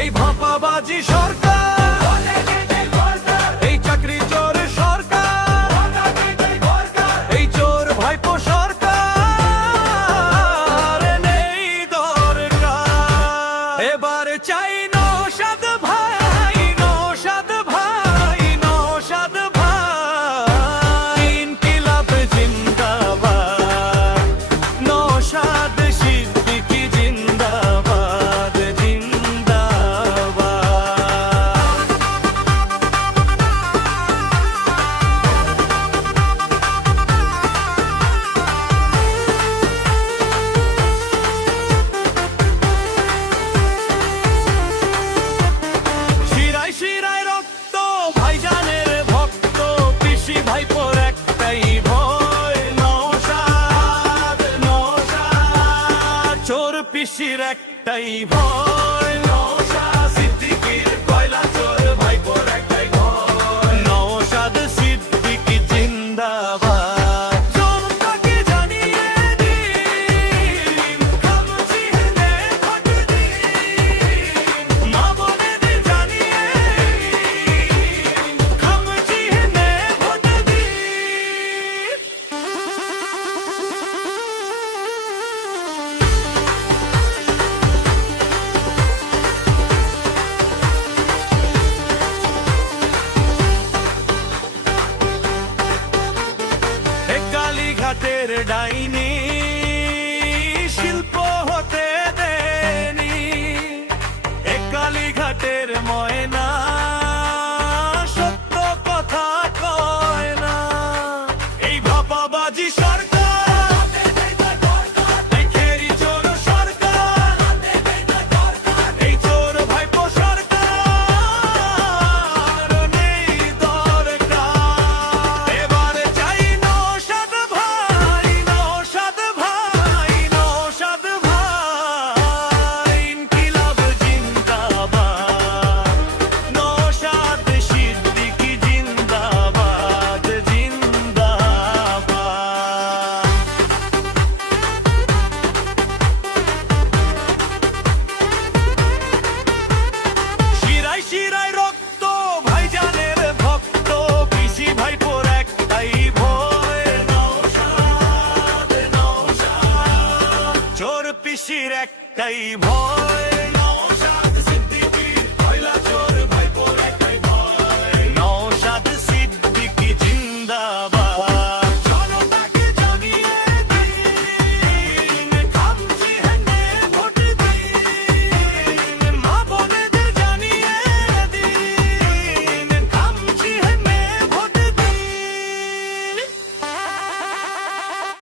এই ভাপাবাজি সরকার, এই চাকরি চোর সরকার, এই চোর ভাইপো সরকার নেই দরকার। এবার চাই নওশাদ ভাই, নওশাদ ভাই, নওশাদ ভাই, ইনকিলাব জিন্দাবাদ, নওশাদ সিদ্দিকী জিন্দাবাদ, জিন্দাবাদ। শিরায় শিরায় রক্ত, ভাইজানের ভক্ত, পিসি ভাইপোর একটাই ভয়, নওশাদ, নওশাদ, চোর পিসির একটাই ভয়, নওশাদ সিদ্দিকীর কয়লা চোর ভাইপোর একটাই ভয়, নওশাদ সিদ্দিকী জিন্দাবাদ। জনতাকে জানিয়ে দিন, খামচিহ্নে ভোট দিন, মা বোনেদের জানিয়ে দিন, খামচিহ্নে ভোট দিন। কালীঘাটের ডাইনি শিল্প হতে দেনি, কালীঘাটের ময়না সত্য কথা কয় না। এই ভাপাবাজি সরকার, এই খেরি চোর সরকার, এই চোর ভাইপো সরকার নেই দরকার। এবার চাই নওশাদ ভাই, নওশাদ ভাই, নওশাদ ভাই, ইনকিলাব জিন্দাবাদ, নওশাদ সিদ্দিকী জিন্দাবাদ, জিন্দাবাদ। শিরায় শিরায় রক্ত, ভাইজানের ভক্ত, পিসি ভাইপোর একটাই ভয়, নওশাদ, নওশাদ, চোর পিসির একটাই ভয়।